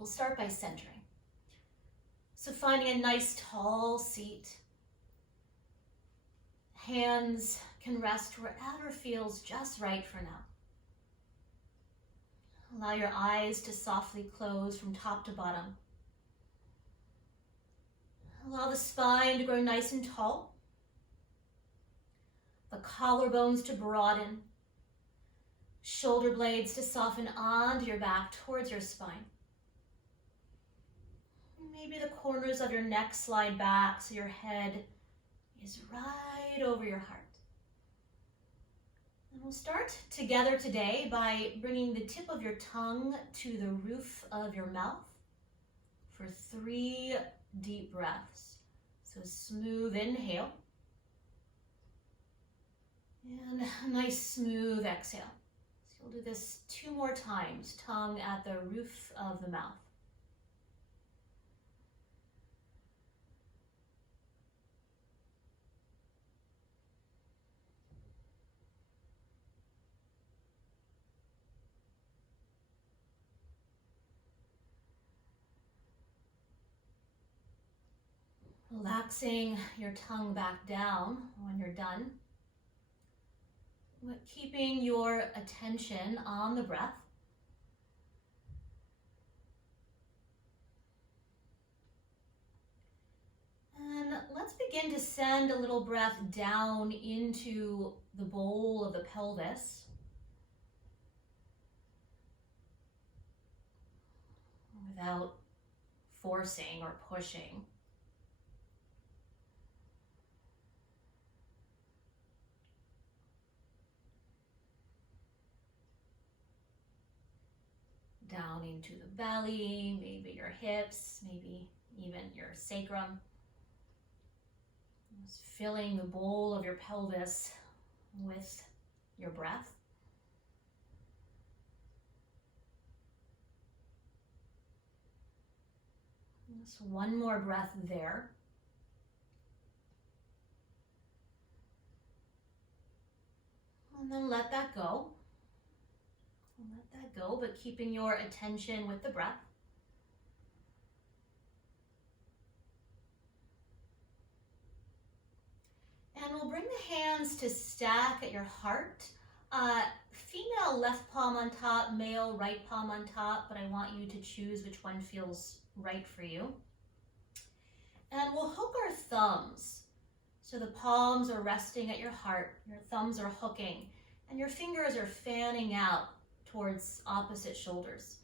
we'll start by centering. So finding a nice tall seat. Hands can rest wherever feels just right for now. Allow your eyes to softly close from top to bottom. Allow the spine to grow nice and tall. The collarbones to broaden. Shoulder blades to soften onto your back towards your spine. Maybe the corners of your neck slide back so your head is right over your heart. And we'll start together today by bringing the tip of your tongue to the roof of your mouth for 3 deep breaths. So smooth inhale and a nice smooth exhale. So we'll do this 2 more times, tongue at the roof of the mouth. Relaxing your tongue back down when you're done, but keeping your attention on the breath. And let's begin to send a little breath down into the bowl of the pelvis. Without forcing or pushing. Down into the belly, maybe your hips, maybe even your sacrum. Just filling the bowl of your pelvis with your breath. Just 1 more breath there. And then let that go. Let that go, but keeping your attention with the breath. And we'll bring the hands to stack at your heart. Female left palm on top, male right palm on top, but I want you to choose which one feels right for you. And we'll hook our thumbs. So the palms are resting at your heart, your thumbs are hooking, and your fingers are fanning out towards opposite shoulders.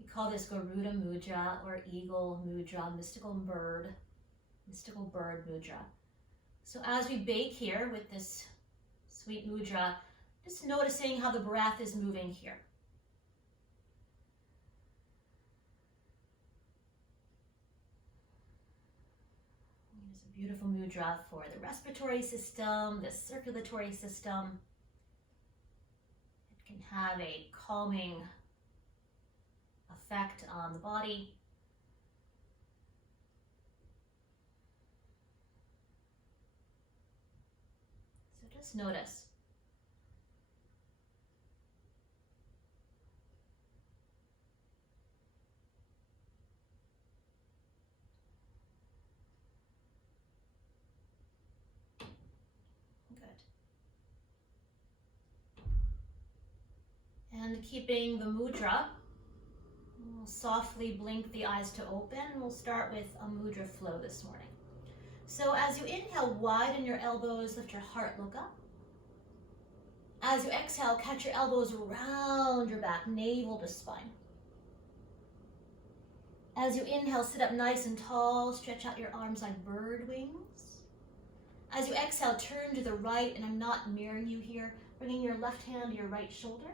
We call this Garuda Mudra or Eagle Mudra, mystical bird mudra. So as we bake here with this sweet mudra, just noticing how the breath is moving here. It's a beautiful mudra for the respiratory system, the circulatory system. Can have a calming effect on the body. So just notice. And keeping the mudra, we'll softly blink the eyes to open. We'll start with a mudra flow this morning. So as you inhale, widen your elbows, lift your heart, look up. As you exhale, catch your elbows around your back, navel to spine. As you inhale, sit up nice and tall, stretch out your arms like bird wings. As you exhale, turn to the right, and I'm not mirroring you here, bringing your left hand to your right shoulder.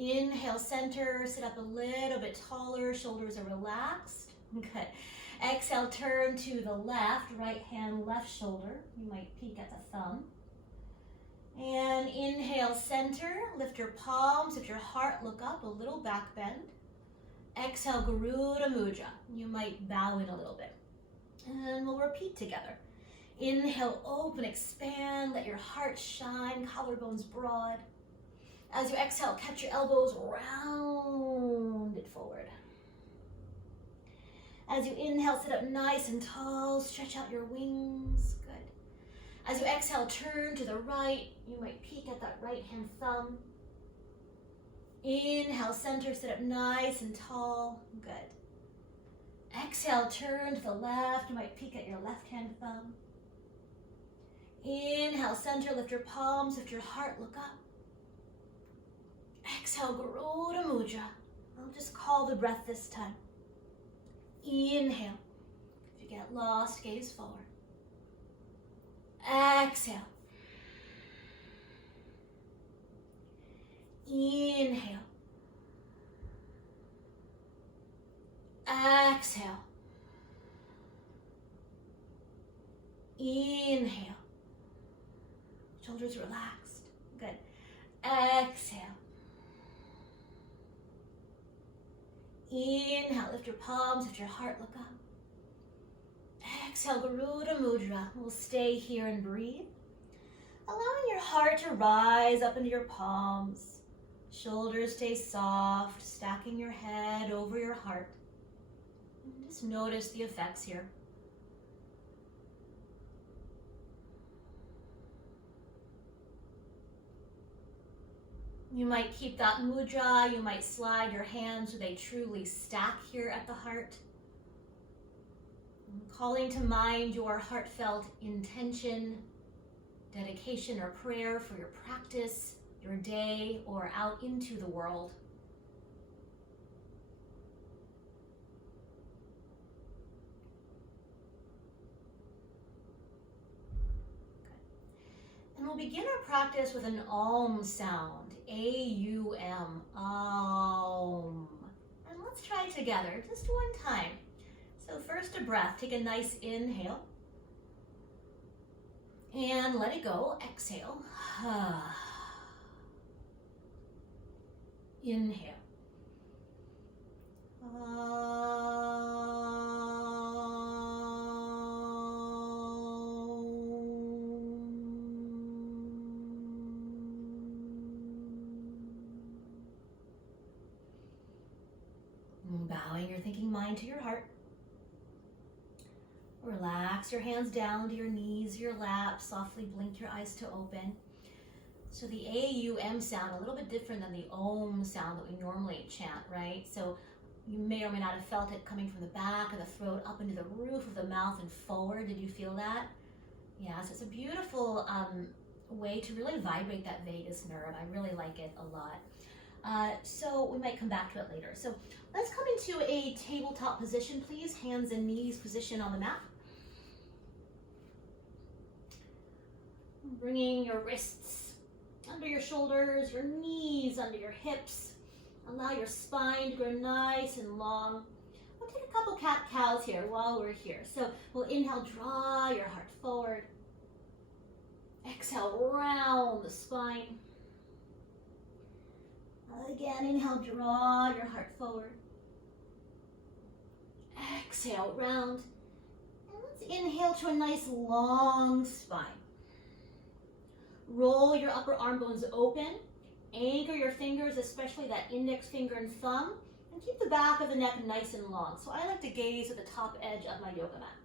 Inhale, center, sit up a little bit taller, shoulders are relaxed. Good. Exhale, turn to the left, right hand, left shoulder. You might peek at the thumb. And inhale, center, lift your palms, lift your heart, look up, a little back bend. Exhale, Garuda Mudra. You might bow in a little bit. And we'll repeat together. Inhale, open, expand, let your heart shine, collarbones broad. As you exhale, catch your elbows rounded forward. As you inhale, sit up nice and tall, stretch out your wings. Good. As you exhale, turn to the right. You might peek at that right hand thumb. Inhale, center, sit up nice and tall. Good. Exhale, turn to the left. You might peek at your left hand thumb. Inhale, center, lift your palms, lift your heart, look up. Exhale, Garuda Mudra. I'll just call the breath this time. Inhale. If you get lost, gaze forward. Exhale. Inhale. Exhale. Inhale. Shoulders relaxed. Good. Exhale. Inhale, lift your palms, lift your heart, look up. Exhale, Garuda Mudra. We'll stay here and breathe. Allowing your heart to rise up into your palms. Shoulders stay soft, stacking your head over your heart. And just notice the effects here. You might keep that mudra, you might slide your hands so they truly stack here at the heart. Calling to mind your heartfelt intention, dedication or prayer for your practice, your day, or out into the world. And we'll begin our practice with an Aum sound, A-U-M, Aum. And let's try it together, just one time. So first a breath, take a nice inhale. And let it go, exhale. Inhale. Bowing your thinking mind to your heart. Relax your hands down to your knees, your lap. Softly blink your eyes to open. So the A-U-M sound, a little bit different than the Om sound that we normally chant, right? So you may or may not have felt it coming from the back of the throat up into the roof of the mouth and forward. Did you feel that? Yeah, so it's a beautiful way to really vibrate that vagus nerve. I really like it a lot. So we might come back to it later. So let's come into a tabletop position, please. Hands and knees position on the mat. Bringing your wrists under your shoulders, your knees under your hips. Allow your spine to grow nice and long. We'll take a couple cat-cows here while we're here. So we'll inhale, draw your heart forward. Exhale, round the spine. Again, inhale, draw your heart forward. Exhale, round. And let's inhale to a nice long spine. Roll your upper arm bones open. Anchor your fingers, especially that index finger and thumb. And keep the back of the neck nice and long. So I like to gaze at the top edge of my yoga mat.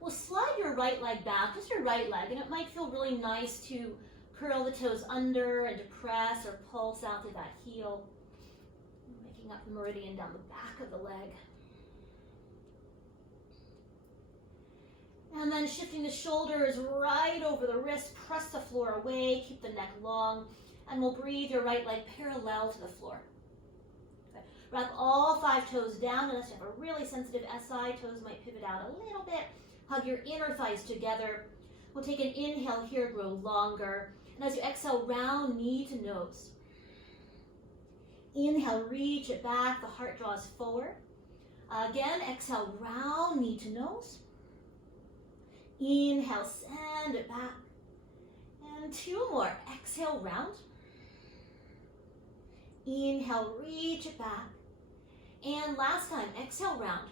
We'll slide your right leg back, just your right leg. And it might feel really nice to curl the toes under and to press or pulse out to that heel. Making up the meridian down the back of the leg. And then shifting the shoulders right over the wrist, press the floor away, keep the neck long, and we'll breathe your right leg parallel to the floor. Okay. Wrap all 5 toes down, unless you have a really sensitive SI, toes might pivot out a little bit. Hug your inner thighs together. We'll take an inhale here, grow longer. And as you exhale, round knee to nose. Inhale, reach it back, the heart draws forward. Again, exhale, round knee to nose. Inhale, send it back. And 2 more. Exhale, round. Inhale, reach it back. And last time, exhale, round.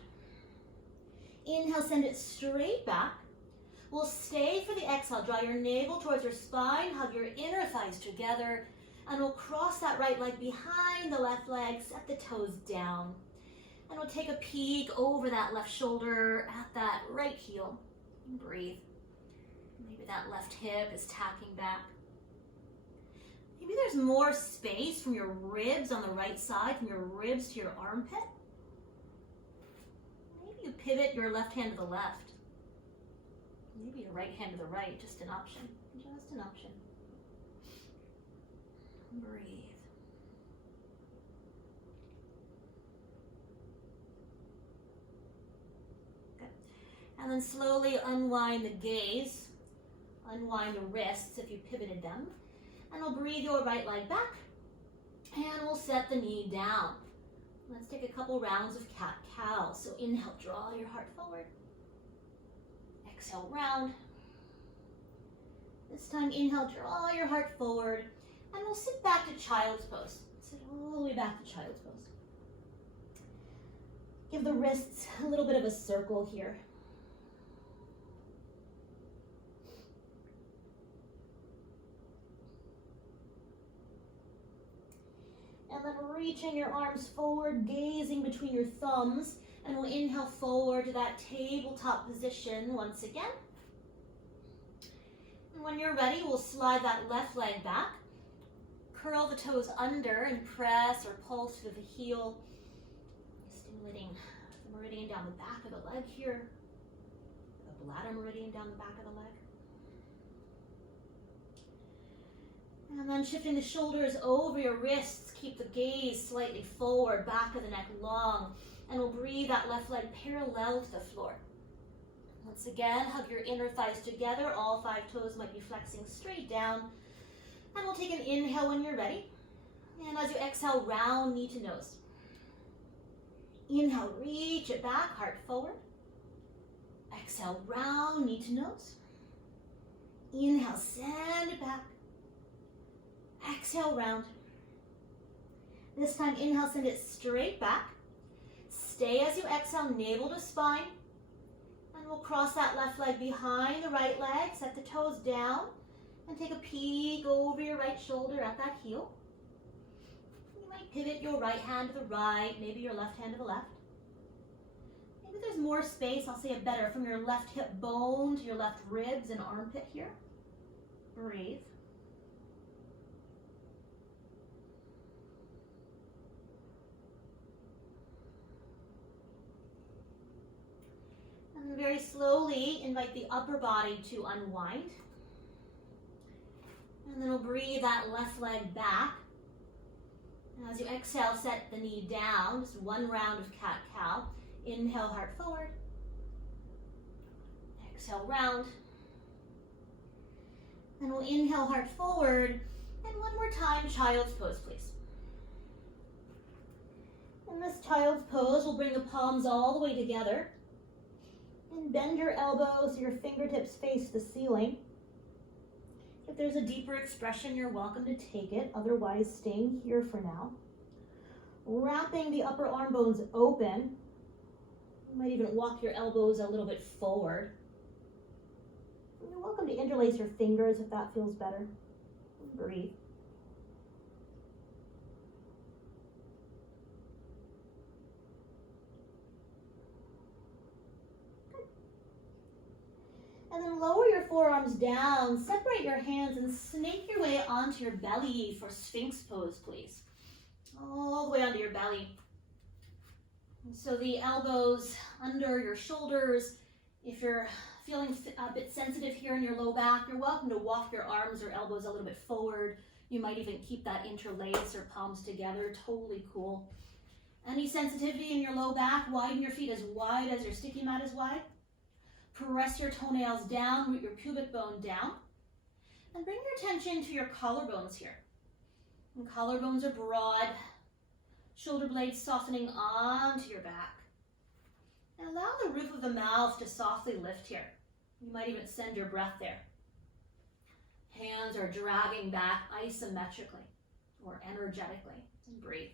Inhale, send it straight back. We'll stay for the exhale. Draw your navel towards your spine. Hug your inner thighs together. And we'll cross that right leg behind the left leg. Set the toes down. And we'll take a peek over that left shoulder at that right heel. And breathe. Maybe that left hip is tacking back. Maybe there's more space from your ribs on the right side, from your ribs to your armpit. Maybe you pivot your left hand to the left. Maybe your right hand to the right, just an option. Just an option. Breathe. Good. And then slowly unwind the gaze. Unwind the wrists if you pivoted them. And we'll breathe your right leg back. And we'll set the knee down. Let's take a couple rounds of cat-cow. So inhale, draw your heart forward. Exhale, round. This time, inhale, draw your heart forward. And we'll sit back to child's pose. Sit all the way back to child's pose. Give the wrists a little bit of a circle here. And then reaching your arms forward, gazing between your thumbs. And we'll inhale forward to that tabletop position once again. And when you're ready, we'll slide that left leg back. Curl the toes under and press or pulse through the heel. Stimulating the meridian down the back of the leg here. The bladder meridian down the back of the leg. And then shifting the shoulders over your wrists. Keep the gaze slightly forward, back of the neck long. And we'll breathe that left leg parallel to the floor. Once again, hug your inner thighs together. All 5 toes might be flexing straight down. And we'll take an inhale when you're ready. And as you exhale, round knee to nose. Inhale, reach it back, heart forward. Exhale, round knee to nose. Inhale, send it back. Exhale, round. This time, inhale, send it straight back. Stay as you exhale, navel to spine. And we'll cross that left leg behind the right leg. Set the toes down. And take a peek over your right shoulder at that heel. You might pivot your right hand to the right, maybe your left hand to the left. Maybe there's more space, I'll say it better, from your left hip bone to your left ribs and armpit here. Breathe. And very slowly invite the upper body to unwind. And then we'll breathe that left leg back. And as you exhale, set the knee down. Just one round of cat-cow. Inhale, heart forward. Exhale, round. And we'll inhale, heart forward. And one more time, child's pose, please. In this child's pose, we'll bring the palms all the way together. And bend your elbows so your fingertips face the ceiling. If there's a deeper expression, you're welcome to take it. Otherwise, staying here for now. Wrapping the upper arm bones open. You might even walk your elbows a little bit forward. You're welcome to interlace your fingers if that feels better. Breathe. And then lower your forearms down, separate your hands, and snake your way onto your belly for Sphinx Pose, please. All the way onto your belly. And so the elbows under your shoulders. If you're feeling a bit sensitive here in your low back, you're welcome to walk your arms or elbows a little bit forward. You might even keep that interlace or palms together. Totally cool. Any sensitivity in your low back, widen your feet as wide as your sticky mat is wide. Press your toenails down, root your pubic bone down. And bring your attention to your collarbones here. And collarbones are broad. Shoulder blades softening onto your back. And allow the roof of the mouth to softly lift here. You might even send your breath there. Hands are dragging back isometrically or energetically. And breathe.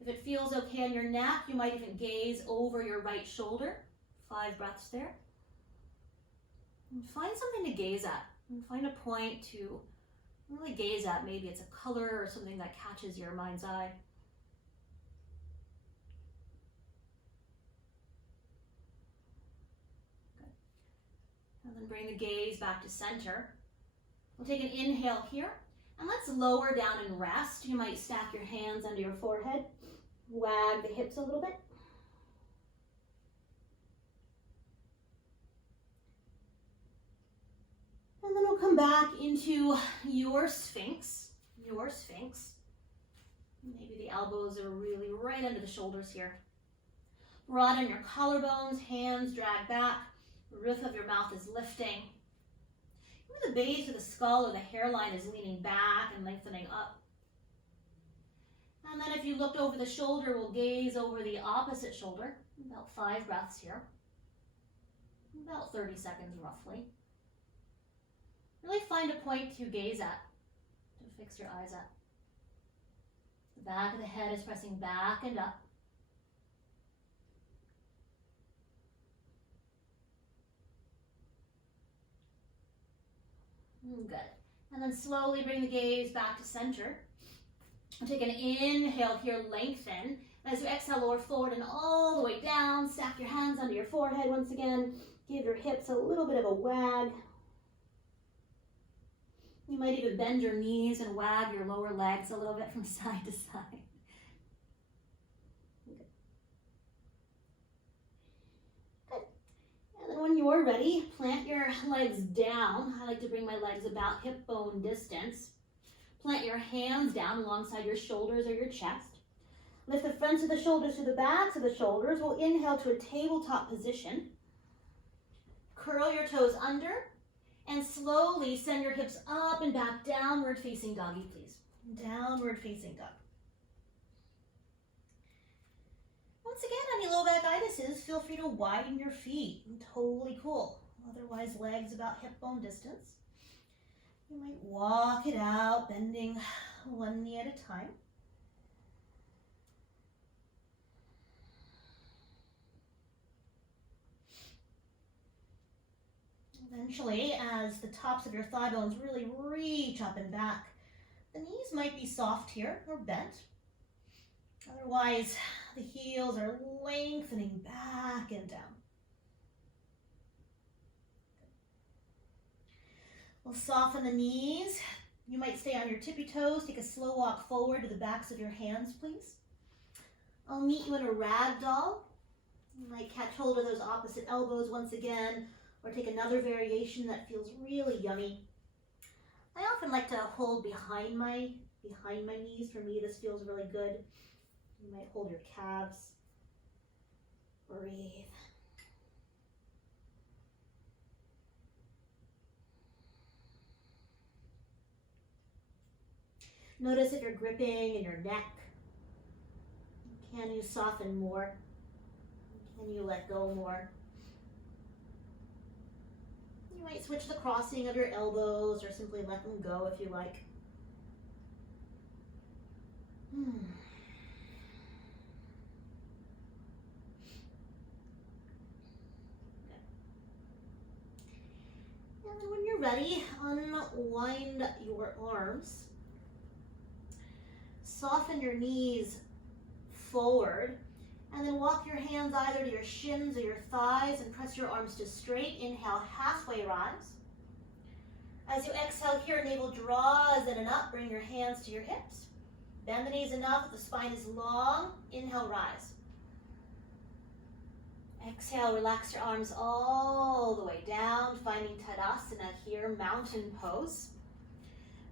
If it feels okay on your neck, you might even gaze over your right shoulder. 5 breaths there. And find something to gaze at. And find a point to Really gaze at, maybe it's a color or something that catches your mind's eye. Good. And then bring the gaze back to center. We'll take an inhale here, and let's lower down and rest. You might stack your hands under your forehead, wag the hips a little bit. And then we'll come back into your Sphinx, Maybe the elbows are really right under the shoulders here. Broaden your collarbones, hands drag back, the roof of your mouth is lifting. The base of the skull or the hairline is leaning back and lengthening up. And then if you looked over the shoulder, we'll gaze over the opposite shoulder. About 5 breaths here. About 30 seconds roughly. Really find a point to gaze at, to fix your eyes at. The back of the head is pressing back and up. Good. And then slowly bring the gaze back to center. Take an inhale here, lengthen. As you exhale, lower forward and all the way down. Stack your hands under your forehead once again. Give your hips a little bit of a wag. You might even bend your knees and wag your lower legs a little bit from side to side. And then when you're ready, plant your legs down. I like to bring my legs about hip bone distance. Plant your hands down alongside your shoulders or your chest. Lift the fronts of the shoulders to the backs of the shoulders. We'll inhale to a tabletop position. Curl your toes under and slowly send your hips up and back, downward facing doggy, please. Downward facing dog. Once again, any low back itises, feel free to widen your feet. Totally cool. Otherwise, legs about hip bone distance. You might walk it out, bending one knee at a time. Eventually, as the tops of your thigh bones really reach up and back, the knees might be soft here or bent. Otherwise, the heels are lengthening back and down. We'll soften the knees. You might stay on your tippy toes. Take a slow walk forward to the backs of your hands, please. I'll meet you in a rag doll. You might catch hold of those opposite elbows once again, or take another variation that feels really yummy. I often like to hold behind my knees. For me, this feels really good. You might hold your calves. Breathe. Notice if you're gripping in your neck. Can you soften more? Can you let go more? You might switch the crossing of your elbows or simply let them go if you like. And then when you're ready, unwind your arms. Soften your knees forward. And then walk your hands either to your shins or your thighs and press your arms to straight. Inhale, halfway rise. As you exhale here, navel draws in and up. Bring your hands to your hips. Bend the knees enough that the spine is long. Inhale, rise. Exhale, relax your arms all the way down, finding Tadasana here, mountain pose.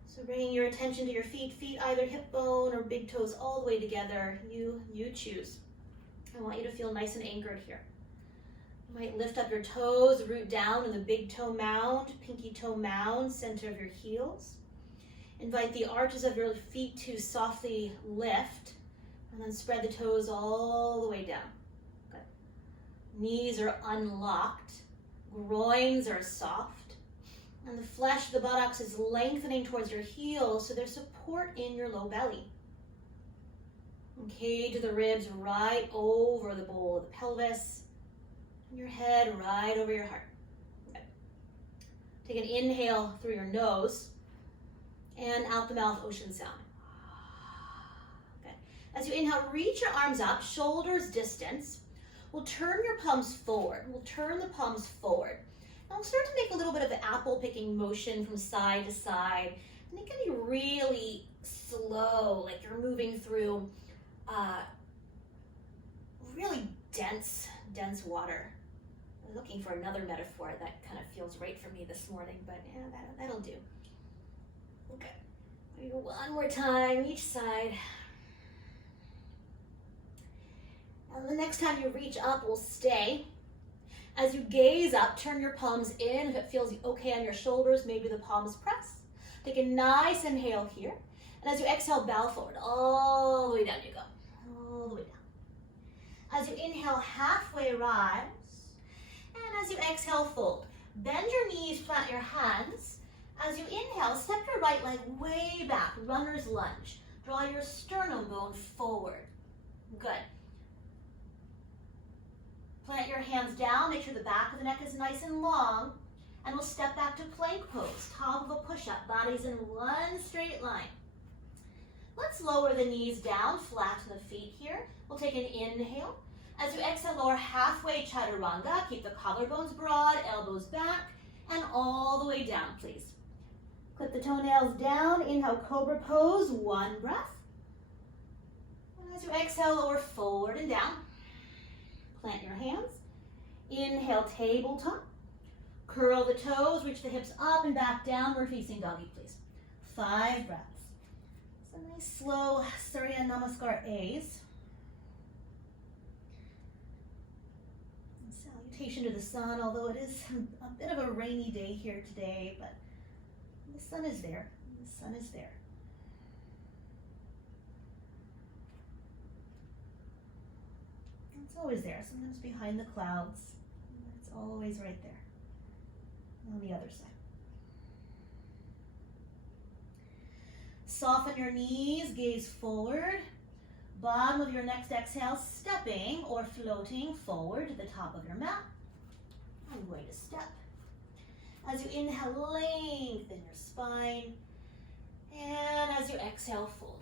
So bringing your attention to your feet either hip bone or big toes all the way together. You choose. I want you to feel nice and anchored here. You might lift up your toes, root down in the big toe mound, pinky toe mound, center of your heels. Invite the arches of your feet to softly lift, and then spread the toes all the way down. Good. Knees are unlocked, groins are soft, and the flesh of the buttocks is lengthening towards your heels, so there's support in your low belly. Cage the ribs right over the bowl of the pelvis, and your head right over your heart. Good. Take an inhale through your nose, And out the mouth, ocean sound. Good. As you inhale, reach your arms up, shoulders distance. We'll turn your palms forward. We'll turn the palms forward. And we'll start to make a little bit of an apple picking motion from side to side. And it can be really slow, like you're moving through really dense water. I'm looking for another metaphor that kind of feels right for me this morning, but yeah, that'll do. Okay, maybe one more time, each side. And the next time you reach up, we'll stay. As you gaze up, turn your palms in. If it feels okay on your shoulders, maybe the palms press. Take a nice inhale here. And as you exhale, bow forward. All the way down you go. All the way down. As you inhale, halfway rise. And as you exhale, fold. Bend your knees, plant your hands. As you inhale, step your right leg way back, runner's lunge. Draw your sternum bone forward. Good. Plant your hands down, make sure the back of the neck is nice and long, and we'll step back to plank pose, top of a push-up, bodies in one straight line. Let's lower the knees down, flatten the feet here. We'll take an inhale. As you exhale, lower halfway chaturanga, keep the collarbones broad, elbows back, and all the way down, please. Clip the toenails down, inhale, cobra pose, one breath. And as you exhale, lower forward and down. Plant your hands. Inhale, tabletop. Curl the toes, reach the hips up and back, downward facing doggy, please. 5 breaths. So nice, slow Surya Namaskar A's. Salutation to the sun, although it is a bit of a rainy day here today, but the sun is there. The sun is there. It's always there, sometimes behind the clouds. It's always right there. On the other side. Soften your knees, gaze forward. Bottom of your next exhale, stepping or floating forward to the top of your mat. I'm going to step. As you inhale, lengthen your spine. And as you exhale, fold.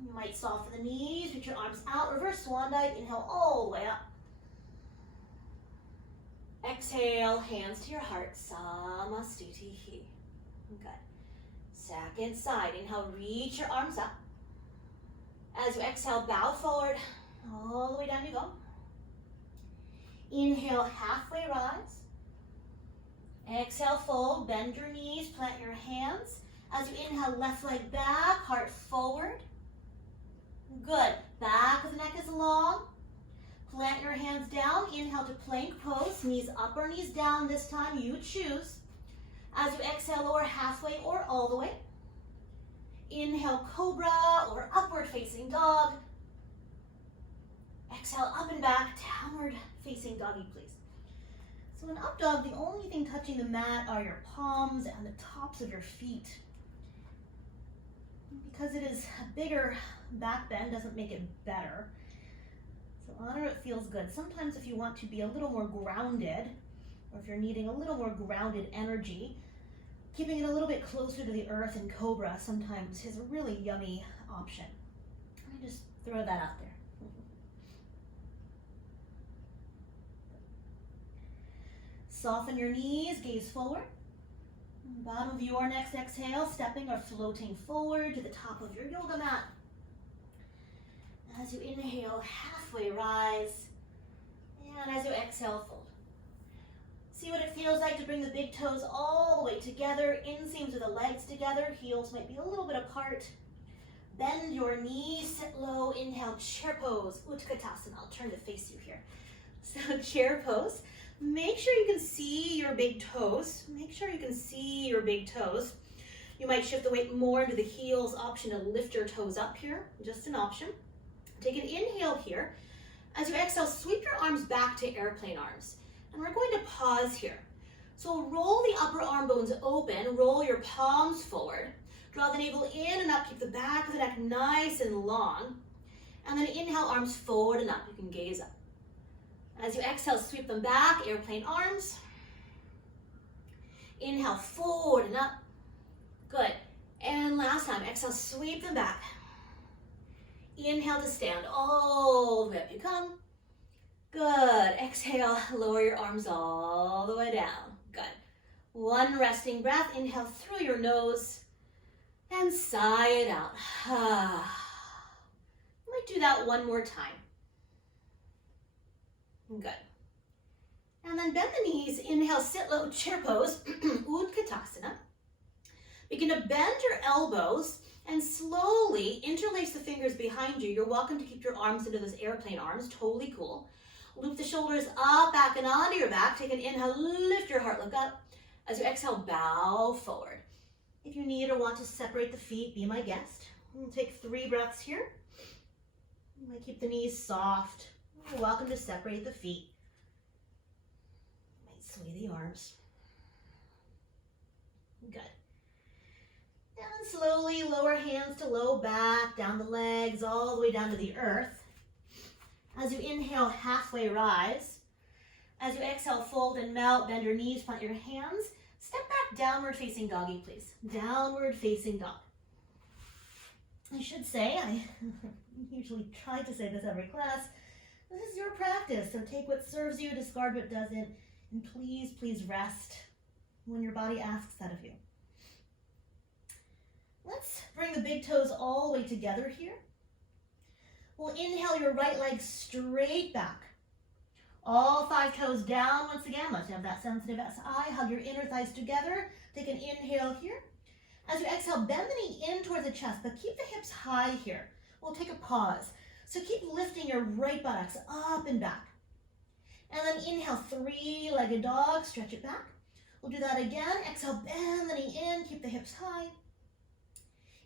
You might soften the knees, reach your arms out, reverse swan dive, inhale all the way up. Exhale, hands to your heart, Samastitihi. Good. Second side, inhale, reach your arms up. As you exhale, bow forward, all the way down you go. Inhale, halfway rise. Exhale, fold, bend your knees, plant your hands. As you inhale, left leg back, heart forward. Good. Back of the neck is long. Plant your hands down. Inhale to plank pose. Knees up or knees down this time. You choose. As you exhale, lower halfway or all the way. Inhale, cobra or upward facing dog. Exhale, up and back, downward facing doggy, please. So in up dog, the only thing touching the mat are your palms and the tops of your feet. Because it is a bigger back bend doesn't make it better. So honor it feels good. Sometimes if you want to be a little more grounded, or if you're needing a little more grounded energy, keeping it a little bit closer to the earth in cobra sometimes is a really yummy option. Let me just throw that out there. Soften your knees, gaze forward. Bottom of your next exhale, stepping or floating forward to the top of your yoga mat. As you inhale, halfway rise. And as you exhale, fold. See what it feels like to bring the big toes all the way together, inseams of the legs together, heels might be a little bit apart. Bend your knees, sit low, inhale, chair pose, Utkatasana. I'll turn to face you here. So chair pose. Make sure you can see your big toes. Make sure you can see your big toes. You might shift the weight more into the heels, option to lift your toes up here, just an option. Take an inhale here. As you exhale, sweep your arms back to airplane arms. And we're going to pause here. So roll the upper arm bones open, roll your palms forward, draw the navel in and up, keep the back of the neck nice and long. And then inhale, arms forward and up. You can gaze up. As you exhale, sweep them back, airplane arms. Inhale, forward and up. Good. And last time, exhale, sweep them back. Inhale to stand, all the way up you come. Good, exhale, lower your arms all the way down. Good. One resting breath, inhale through your nose and sigh it out. You might do that one more time. Good. And then bend the knees, inhale, sit low, chair pose, Utkatasana. Begin to bend your elbows and slowly interlace the fingers behind you. You're welcome to keep your arms into those airplane arms, totally cool. Loop the shoulders up, back, and onto your back. Take an inhale, lift your heart, look up. As you exhale, bow forward. If you need or want to separate the feet, be my guest. We'll take 3 breaths here. You might keep the knees soft. You're welcome to separate the feet. You might sway the arms. Good. And slowly lower hands to low back, down the legs, all the way down to the earth. As you inhale, halfway rise. As you exhale, fold and melt, bend your knees, plant your hands. Step back, downward facing doggy, please. Downward facing dog. I should say, I usually try to say this every class, this is your practice, so take what serves you, discard what doesn't, and please, please rest when your body asks that of you. Let's bring the big toes all the way together here. We'll inhale your right leg straight back. All 5 toes down once again. Let's have that sensitive SI. Hug your inner thighs together. Take an inhale here. As you exhale, bend the knee in towards the chest, but keep the hips high here. We'll take a pause. So keep lifting your right buttocks up and back. And then inhale, 3-legged dog. Stretch it back. We'll do that again. Exhale, bend the knee in. Keep the hips high.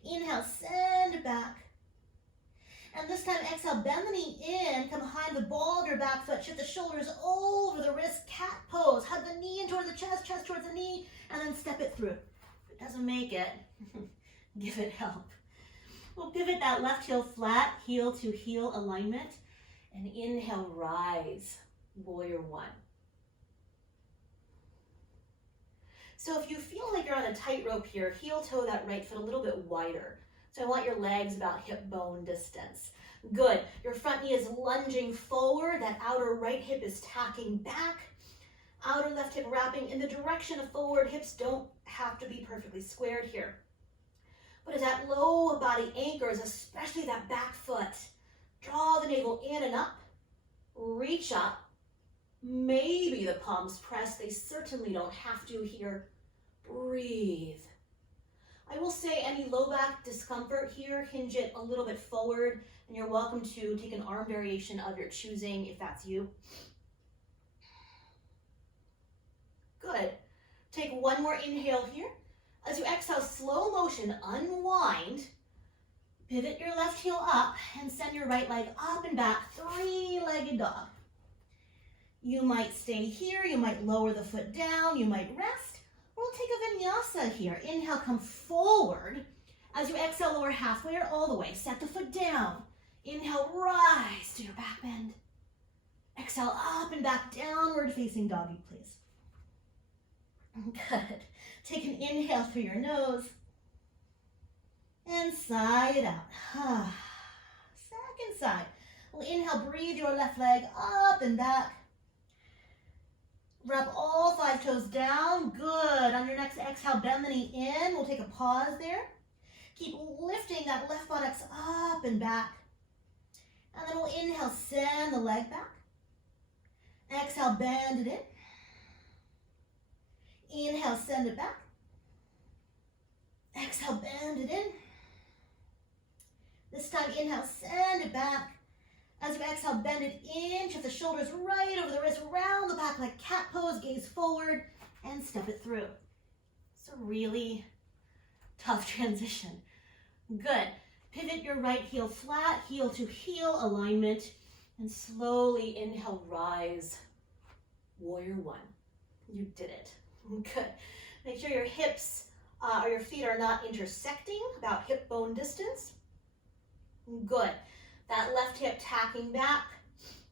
Inhale, send it back. And this time, exhale, bend the knee in, come behind the ball of your back foot, shift the shoulders over the wrist, cat pose. Hug the knee in towards the chest towards the knee, and then step it through. If it doesn't make it, give it help. We'll pivot that left heel flat, heel to heel alignment, and inhale, rise, warrior 1. So if you feel like you're on a tightrope here, heel toe that right foot a little bit wider. So I want your legs about hip bone distance. Good. Your front knee is lunging forward. That outer right hip is tacking back. Outer left hip wrapping in the direction of forward. Hips don't have to be perfectly squared here. But as that low body anchors, especially that back foot, draw the navel in and up. Reach up. Maybe the palms press. They certainly don't have to here. Breathe. I will say any low back discomfort here, hinge it a little bit forward, and you're welcome to take an arm variation of your choosing if that's you. Good. Take one more inhale here. As you exhale, slow motion, unwind. Pivot your left heel up and send your right leg up and back, 3-legged dog. You might stay here, you might lower the foot down, you might rest. We'll take a vinyasa here. Inhale, come forward. As you exhale, lower halfway or all the way. Set the foot down. Inhale, rise to your back bend. Exhale, up and back, downward facing doggy, please. Good. Take an inhale through your nose. And sigh it out. Second side. We'll inhale, breathe your left leg up and back. Wrap all 5 toes down. Good. On your next exhale, bend the knee in. We'll take a pause there. Keep lifting that left buttocks up and back. And then we'll inhale, send the leg back. Exhale, bend it in. Inhale, send it back. Exhale, bend it in. This time, inhale, send it back. As you exhale, bend it in, shift the shoulders right over the wrist, round the back like cat pose, gaze forward, and step it through. It's a really tough transition. Good. Pivot your right heel flat, heel to heel alignment, and slowly inhale, rise, warrior 1. You did it. Good. Make sure your hips or your feet are not intersecting, about hip bone distance. Good. That left hip tacking back,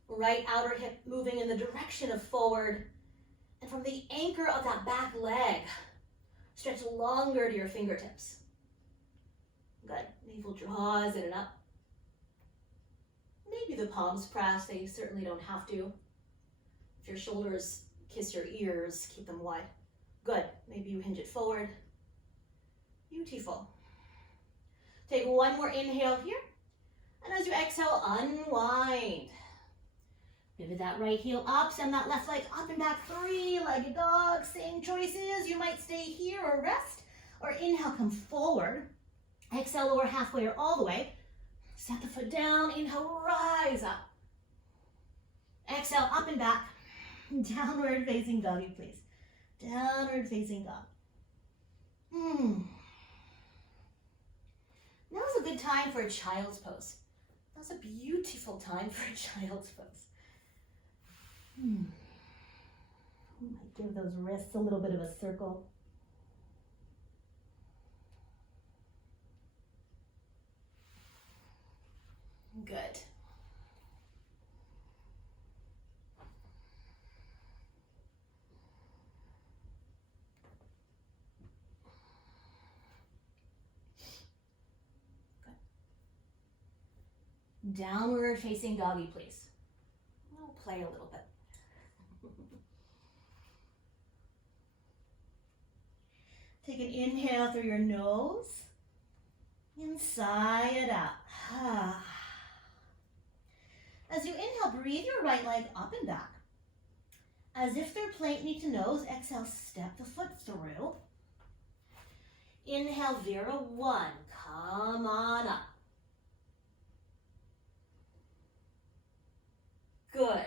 right outer hip moving in the direction of forward. And from the anchor of that back leg, stretch longer to your fingertips. Good. Navel draws in and up. Maybe the palms press, they certainly don't have to. If your shoulders kiss your ears, keep them wide. Good. Maybe you hinge it forward. Beautiful. Take one more inhale here. And as you exhale, unwind. Pivot that right heel up, send that left leg up and back, three-legged dog. Same choices. You might stay here or rest, or inhale, come forward. Exhale, lower halfway or all the way. Set the foot down, inhale, rise up. Exhale, up and back. Downward facing doggy, please. Downward facing dog. Now's a good time for a child's pose. That's a beautiful time for a child's pose. Might give those wrists a little bit of a circle. Good. Good. Downward facing doggy, please. We'll play a little bit. Take an inhale through your nose and sigh it out. As you inhale, breathe your right leg up and back. As if they're plank knee to nose, exhale, step the foot through. Inhale, Vera, one. Come on up. Good.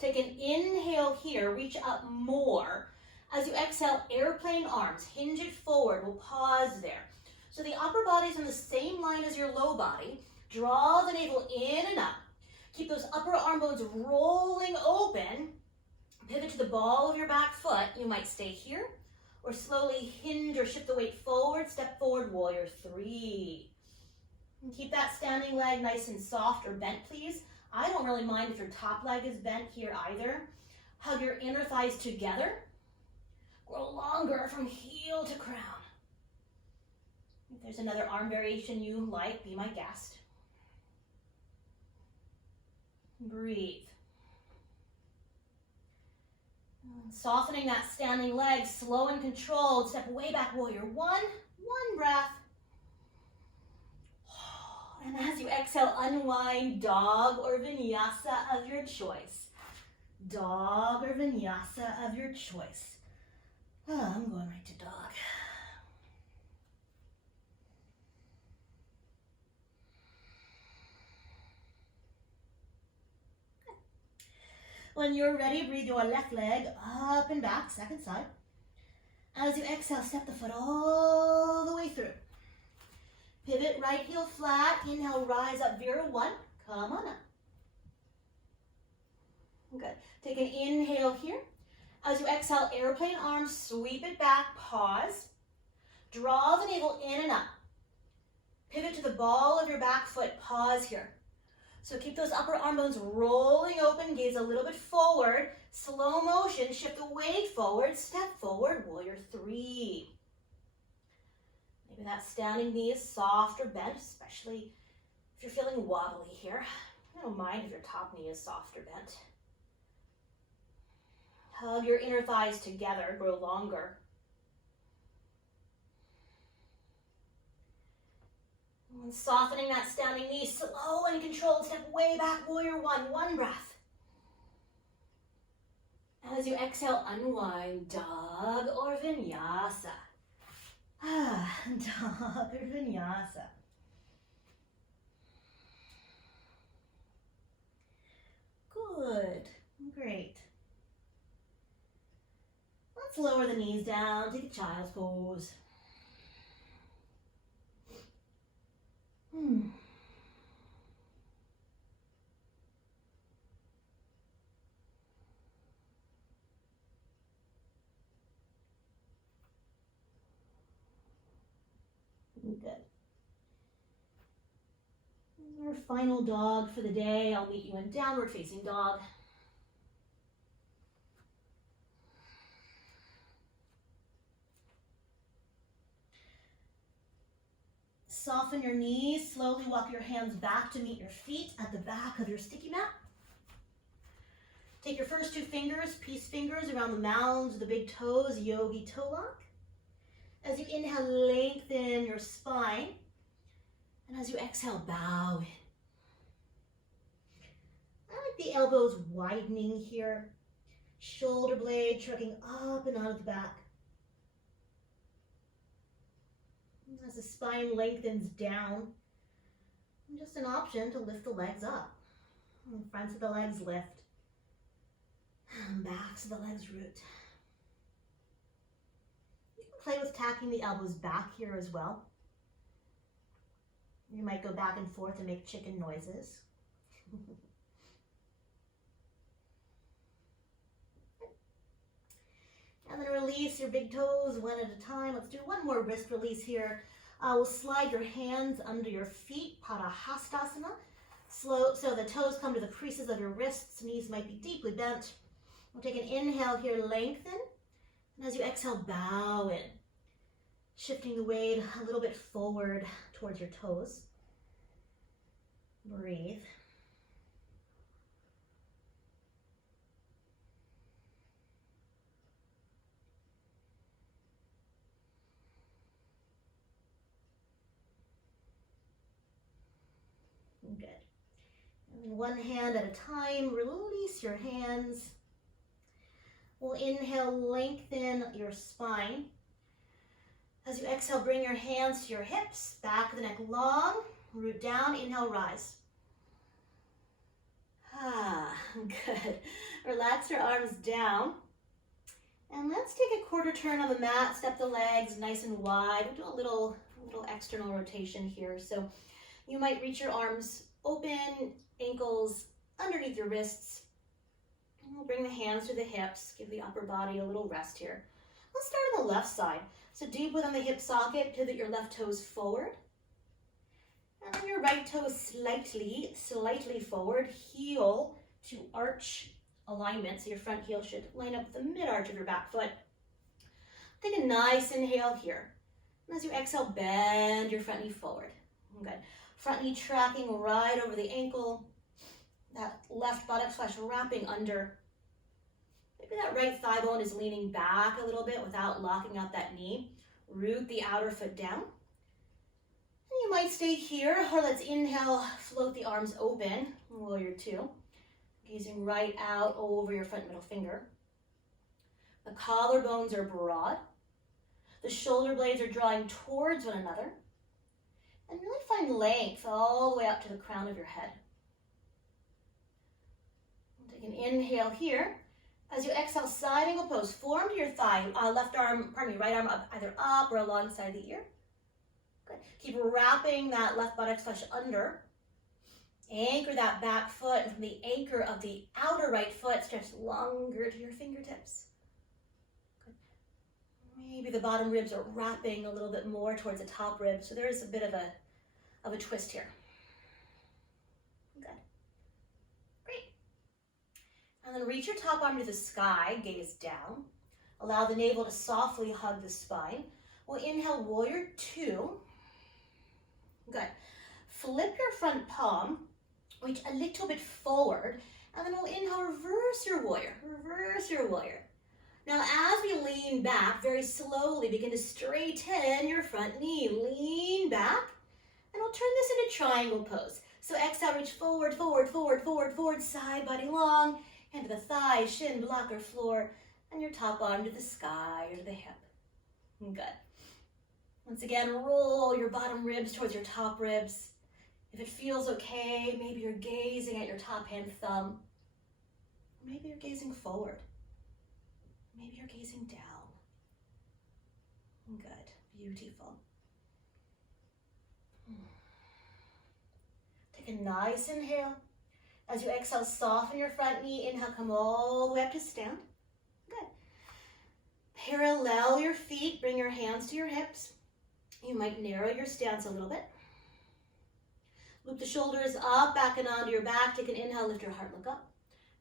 Take an inhale here, reach up more. As you exhale, airplane arms, hinge it forward. We'll pause there. So the upper body's in the same line as your low body. Draw the navel in and up. Keep those upper arm bones rolling open. Pivot to the ball of your back foot. You might stay here or slowly hinge or shift the weight forward. Step forward, warrior three. And keep that standing leg nice and soft or bent, please. I don't really mind if your top leg is bent here either. Hug your inner thighs together. Grow longer from heel to crown. If there's another arm variation you like, be my guest. Breathe. Softening that standing leg, slow and controlled. Step way back, warrior one. One breath. And as you exhale, unwind, dog or vinyasa of your choice. Dog or vinyasa of your choice. Oh, I'm going right to dog. When you're ready, breathe your left leg up and back, second side. As you exhale, step the foot all the way through. Pivot, right heel flat. Inhale, rise up, Vera, one. Come on up. Good. Take an inhale here. As you exhale, airplane arms, sweep it back, pause. Draw the navel in and up. Pivot to the ball of your back foot, pause here. So keep those upper arm bones rolling open, gaze a little bit forward. Slow motion, shift the weight forward, step forward, warrior three. Maybe that standing knee is soft or bent, especially if you're feeling wobbly here. I don't mind if your top knee is soft or bent. Hug your inner thighs together, grow longer. And softening that standing knee, slow and controlled, step way back, warrior one. One breath. As you exhale, unwind, dog or vinyasa. Dog or vinyasa. Good, great. Let's lower the knees down, take a child's pose. Good. Our final dog for the day. I'll meet you in downward facing dog. soften your knees. Slowly walk your hands back to meet your feet at the back of your sticky mat. Take your first two fingers, peace fingers, around the mounds of the big toes, Yogi toe lock. As you inhale, lengthen your spine. And as you exhale, bow in. I like the elbows widening here. Shoulder blade trucking up and out of the back. As the spine lengthens down, just an option to lift the legs up. Fronts of the legs lift. Backs of the legs root. You can play with tacking the elbows back here as well. You might go back and forth and make chicken noises. And then release your big toes one at a time. Let's do one more wrist release here. We'll slide your hands under your feet, Tadasana. So the toes come to the creases of your wrists. Knees might be deeply bent. We'll take an inhale here, lengthen. And as you exhale, bow in. Shifting the weight a little bit forward towards your toes. Breathe. Good. And one hand at a time, release your hands. We'll inhale, lengthen your spine. As you exhale, bring your hands to your hips, back of the neck long, root down, inhale, rise. Good. Relax your arms down. And let's take a quarter turn on the mat, step the legs nice and wide. We'll do a little external rotation here. So you might reach your arms open, ankles underneath your wrists. And we'll bring the hands to the hips, give the upper body a little rest here. Let's start on the left side. So deep within the hip socket, pivot your left toes forward. And then your right toe slightly forward, heel to arch alignment. So your front heel should line up with the mid-arch of your back foot. Take a nice inhale here. And as you exhale, bend your front knee forward. Good. Front knee tracking right over the ankle. That left buttocks flesh wrapping under. Maybe that right thigh bone is leaning back a little bit without locking out that knee. Root the outer foot down. And you might stay here, or let's inhale, float the arms open, warrior two. Gazing right out over your front middle finger. The collarbones are broad. The shoulder blades are drawing towards one another. And really find length all the way up to the crown of your head. Take an inhale here. As you exhale, side angle pose, forearm to your thigh, right arm up, either up or alongside the ear. Good. Keep wrapping that left buttocks flesh under. Anchor that back foot, and from the anchor of the outer right foot, stretch longer to your fingertips. Good. Maybe the bottom ribs are wrapping a little bit more towards the top ribs, so there is a bit of a twist here. Good. Great. And then reach your top arm to the sky, gaze down. Allow the navel to softly hug the spine. We'll inhale, warrior two. Good. Flip your front palm, reach a little bit forward, and then we'll inhale, reverse your warrior, reverse your warrior. Now as we lean back, very slowly begin to straighten your front knee. Lean back, and we'll turn this into triangle pose. So exhale, reach forward, forward, forward, forward, forward, side body long, hand to the thigh, shin, blocker, floor, and your top arm to the sky or to the hip. Good. Once again, roll your bottom ribs towards your top ribs. If it feels okay, maybe you're gazing at your top hand thumb. Maybe you're gazing forward. Maybe you're gazing down. Good, beautiful. Take a nice inhale. As you exhale, soften your front knee. Inhale, come all the way up to stand. Good. Parallel your feet, bring your hands to your hips. You might narrow your stance a little bit. Loop the shoulders up, back and onto your back. Take an inhale, lift your heart, look up.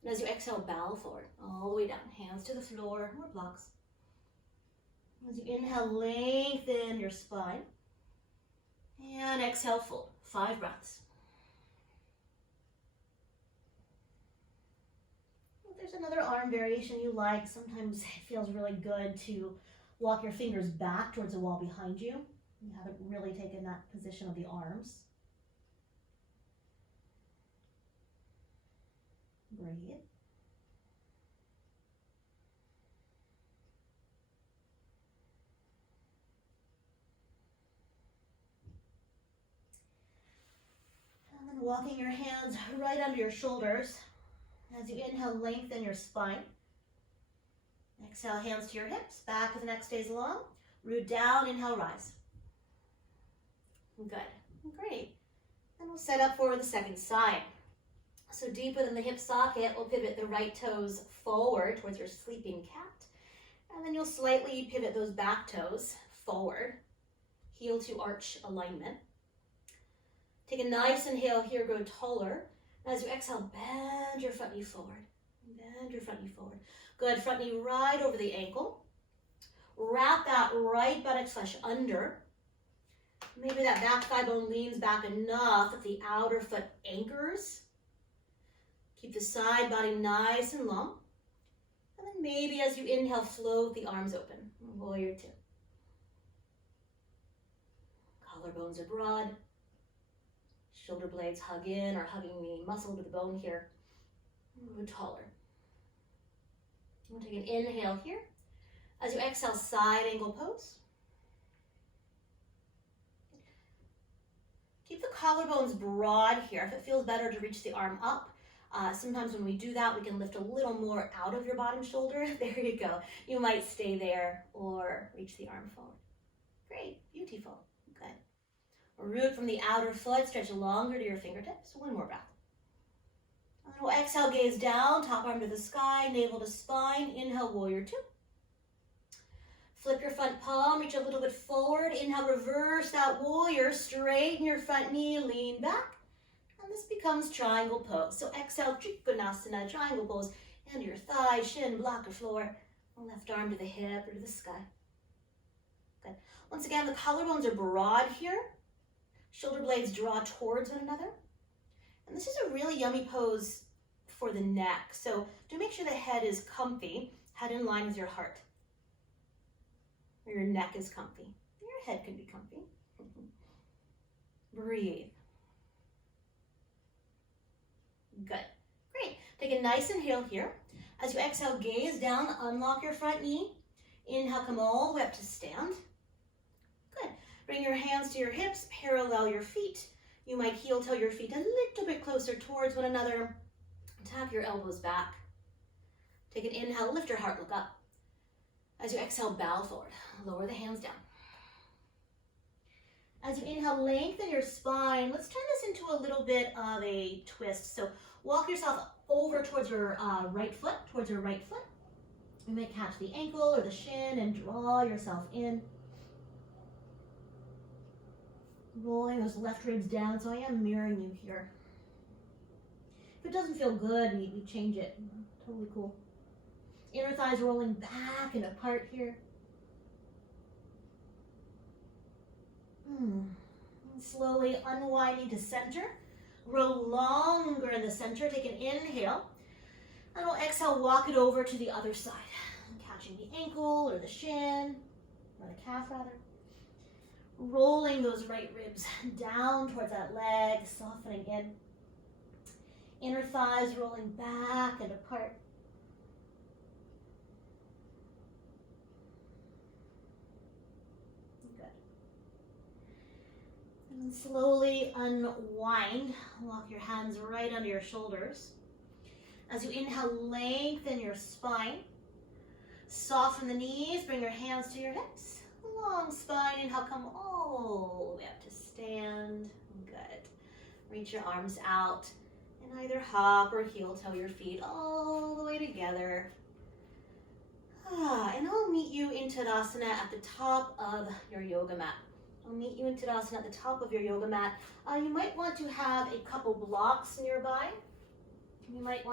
And as you exhale, bow forward, all the way down. Hands to the floor, or blocks. As you inhale, lengthen your spine. And exhale, fold. 5 breaths. If there's another arm variation you like, sometimes it feels really good to walk your fingers back towards the wall behind you. You haven't really taken that position of the arms. Breathe. And then walking your hands right under your shoulders. As you inhale, lengthen your spine. Exhale, hands to your hips, back as the neck stays long. Root down, inhale, rise. Good, great. Then we'll set up for the second side. So deep within the hip socket, we'll pivot the right toes forward towards your sleeping cat. And then you'll slightly pivot those back toes forward, heel to arch alignment. Take a nice inhale here, grow taller. As you exhale, bend your front knee forward. Bend your front knee forward. Good, front knee right over the ankle. Wrap that right buttock flesh under. Maybe that back thigh bone leans back enough that the outer foot anchors. Keep the side body nice and long. And then maybe as you inhale, float the arms open. Warrior 2. Collarbones are broad. Shoulder blades hug in or hugging the muscle to the bone here. Move taller. We'll take an inhale here. As you exhale, side angle pose. Keep the collarbones broad here. If it feels better to reach the arm up, sometimes when we do that, we can lift a little more out of your bottom shoulder. There you go. You might stay there or reach the arm forward. Great, beautiful, good. Root from the outer foot, stretch longer to your fingertips. One more breath. And then we'll exhale, gaze down, top arm to the sky, navel to spine. Inhale, warrior 2. Flip your front palm, reach a little bit forward. Inhale, reverse that warrior, straighten your front knee, lean back. And this becomes triangle pose. So exhale, Trikonasana, triangle pose. Hand to your thigh, shin, block the floor. Left arm to the hip or to the sky. Good. Once again, the collarbones are broad here. Shoulder blades draw towards one another. And this is a really yummy pose for the neck. So do make sure the head is comfy, head in line with your heart. Or your neck is comfy. Your head can be comfy. Breathe. Good. Great. Take a nice inhale here. As you exhale, gaze down, unlock your front knee. Inhale, come all the way up to stand. Good. Bring your hands to your hips, parallel your feet. You might heel toe your feet a little bit closer towards one another. Tap your elbows back. Take an inhale, lift your heart, look up. As you exhale, bow forward. Lower the hands down. As you inhale, lengthen your spine. Let's turn this into a little bit of a twist. So walk yourself over towards your right foot, You may catch the ankle or the shin and draw yourself in. Rolling those left ribs down, so I am mirroring you here. If it doesn't feel good, we change it. Totally cool. Inner thighs rolling back and apart here. And slowly unwinding to center. Grow longer in the center. Take an inhale. And we'll exhale, walk it over to the other side. Catching the ankle or the shin, or the calf rather. Rolling those right ribs down towards that leg, softening in. Inner thighs rolling back and apart. Good. And then slowly unwind. Walk your hands right under your shoulders. As you inhale, lengthen your spine. Soften the knees, bring your hands to your hips. Long spine, inhale, come all the way up to stand. Good. Reach your arms out and either hop or heel toe your feet all the way together. And I'll meet you in Tadasana at the top of your yoga mat. You might want to have a couple blocks nearby. You might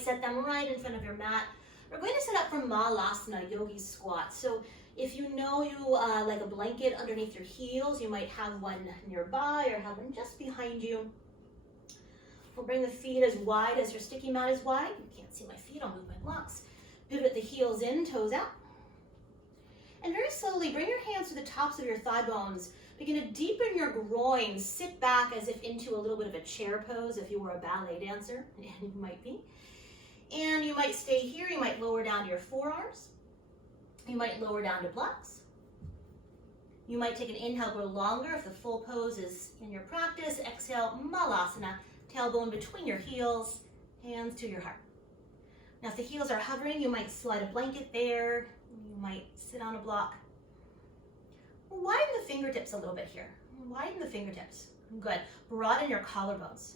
set them right in front of your mat. We're going to set up for Malasana, Yogi squat. So If you know you like a blanket underneath your heels, you might have one nearby or have one just behind you. We'll bring the feet as wide as your sticky mat is wide. You can't see my feet, I'll move my blocks. Pivot the heels in, toes out. And very slowly, bring your hands to the tops of your thigh bones. Begin to deepen your groin. Sit back as if into a little bit of a chair pose if you were a ballet dancer, and you might be. And you might stay here. You might lower down to your forearms. You might lower down to blocks. You might take an inhale, grow longer if the full pose is in your practice. Exhale, Malasana, tailbone between your heels, hands to your heart. Now if the heels are hovering, you might slide a blanket there. You might sit on a block. Widen the fingertips a little bit here. Widen the fingertips. Good. Broaden your collarbones.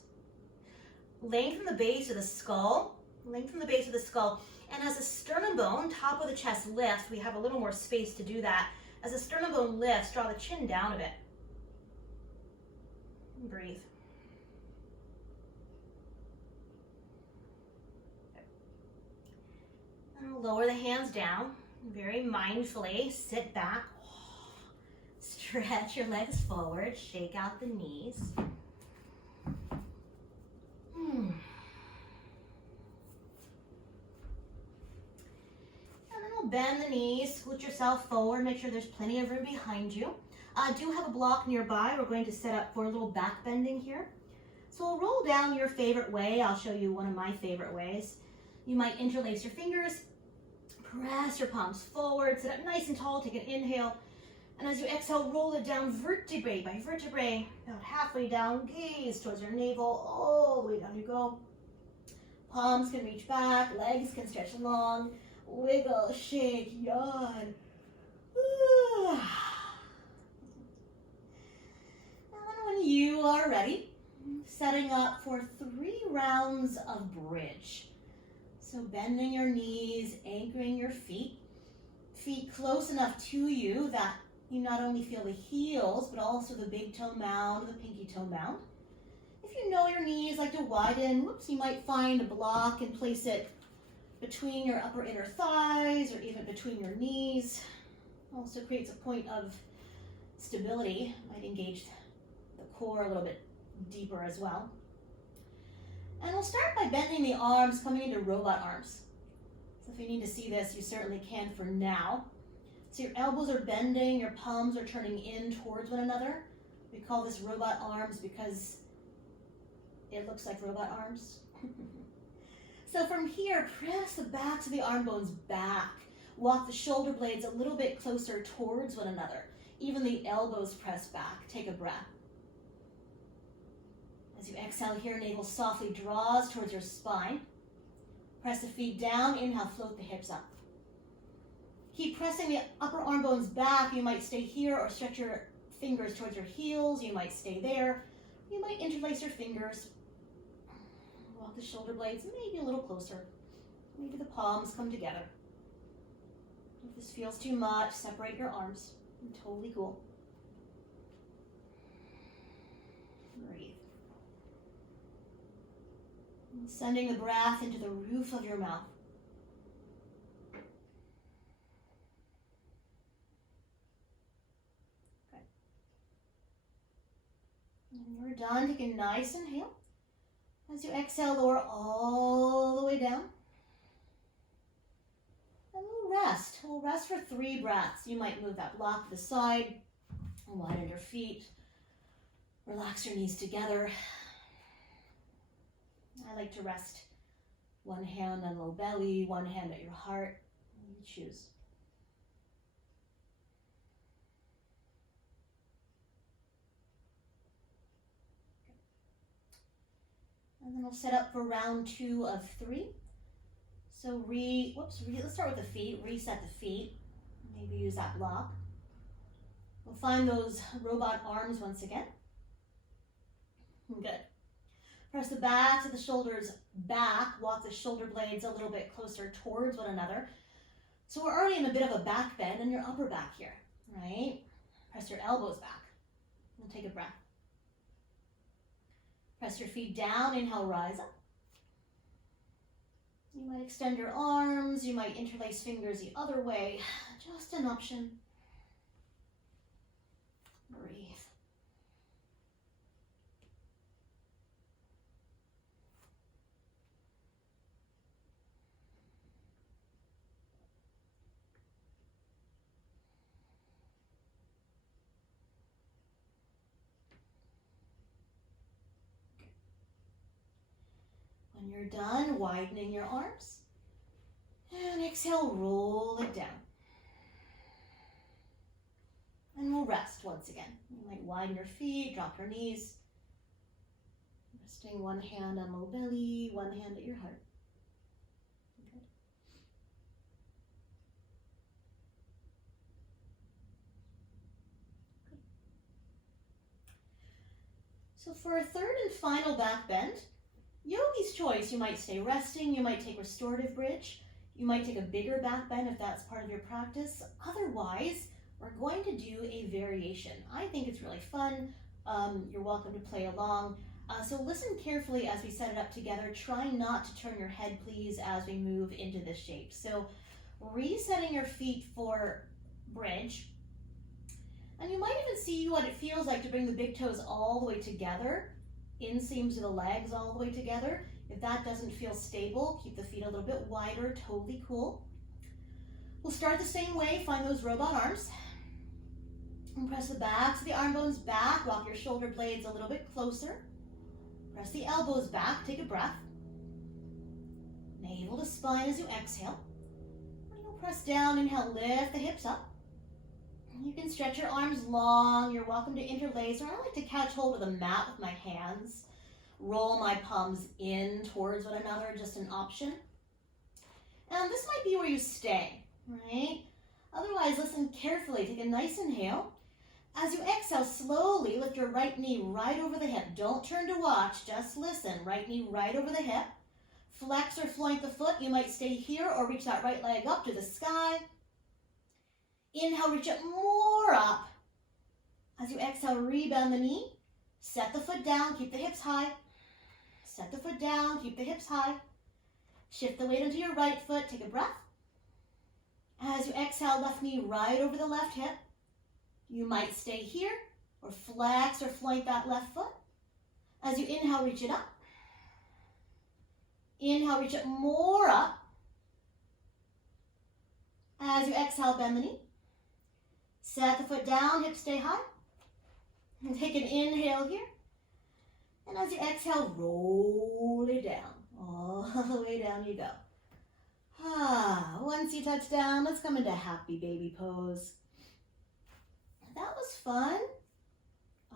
Lengthen the base of the skull. Lengthen the base of the skull. And as the sternum bone, top of the chest lifts, we have a little more space to do that. As the sternum bone lifts, draw the chin down a bit. And breathe. And lower the hands down. Very mindfully, sit back. Stretch your legs forward, shake out the knees. And then we'll bend the knees, scoot yourself forward, make sure there's plenty of room behind you. Do have a block nearby. We're going to set up for a little back bending here. So we'll roll down your favorite way. I'll show you one of my favorite ways. You might interlace your fingers, press your palms forward, sit up nice and tall, take an inhale. And as you exhale, roll it down vertebrae by vertebrae, about halfway down, gaze towards your navel, all the way down you go. Palms can reach back, legs can stretch long, wiggle, shake, yawn. And then when you are ready, setting up for 3 rounds of bridge. So bending your knees, anchoring your feet close enough to you that you not only feel the heels, but also the big toe mound, the pinky toe mound. If you know your knees like to widen, you might find a block and place it between your upper inner thighs or even between your knees. Also creates a point of stability, might engage the core a little bit deeper as well. And we'll start by bending the arms, coming into robot arms. So if you need to see this, you certainly can for now. So your elbows are bending, your palms are turning in towards one another. We call this robot arms because it looks like robot arms. So from here, press the backs of the arm bones back. Walk the shoulder blades a little bit closer towards one another. Even the elbows press back. Take a breath. As you exhale here, navel softly draws towards your spine. Press the feet down, inhale, float the hips up. Keep pressing the upper arm bones back. You might stay here or stretch your fingers towards your heels. You might stay there. You might interlace your fingers. Walk the shoulder blades maybe a little closer. Maybe the palms come together. If this feels too much, separate your arms. Totally cool. Breathe. And sending the breath into the roof of your mouth. When you're done, take a nice inhale. As you exhale, lower all the way down. And we'll rest. We'll rest for 3 breaths. You might move that block to the side, widen your feet, relax your knees together. I like to rest one hand on low belly, one hand at your heart. You choose. And then we'll set up for round 2 of 3. So let's start with the feet. Reset the feet. Maybe use that block. We'll find those robot arms once again. Good. Press the backs of the shoulders back. Walk the shoulder blades a little bit closer towards one another. So we're already in a bit of a back bend in your upper back here, right? Press your elbows back. And take a breath. Press your feet down, inhale, rise up. You might extend your arms, you might interlace fingers the other way. Just an option. Breathe. When you're done, widening your arms. And exhale, roll it down. And we'll rest once again. You might widen your feet, drop your knees. Resting one hand on low belly, one hand at your heart. Okay. So for a third and final back bend, Yogi's choice, you might stay resting, you might take restorative bridge, you might take a bigger back bend if that's part of your practice. Otherwise, we're going to do a variation. I think it's really fun. You're welcome to play along. So listen carefully as we set it up together. Try not to turn your head, please, as we move into this shape. So resetting your feet for bridge. And you might even see what it feels like to bring the big toes all the way together. Inseams of the legs all the way together. If that doesn't feel stable, keep the feet a little bit wider, totally cool. We'll start the same way, find those robot arms. And press the backs of the arm bones back, walk your shoulder blades a little bit closer. Press the elbows back, take a breath. Navel to spine as you exhale. And you'll press down, inhale, lift the hips up. You can stretch your arms long. You're welcome to interlace, or I like to catch hold of the mat with my hands. Roll my palms in towards one another, just an option. And this might be where you stay, right? Otherwise, listen carefully. Take a nice inhale. As you exhale, slowly lift your right knee right over the hip. Don't turn to watch, just listen. Right knee right over the hip. Flex or floint the foot. You might stay here or reach that right leg up to the sky. Inhale, reach it more up. As you exhale, rebound the knee. Set the foot down, keep the hips high. Set the foot down, keep the hips high. Shift the weight onto your right foot, take a breath. As you exhale, left knee right over the left hip. You might stay here or flex or floint that left foot. As you inhale, reach it up. Inhale, reach it more up. As you exhale, bend the knee. Set the foot down, hips stay high. And take an inhale here. And as you exhale, roll it down. All the way down you go. Once you touch down, let's come into happy baby pose. That was fun,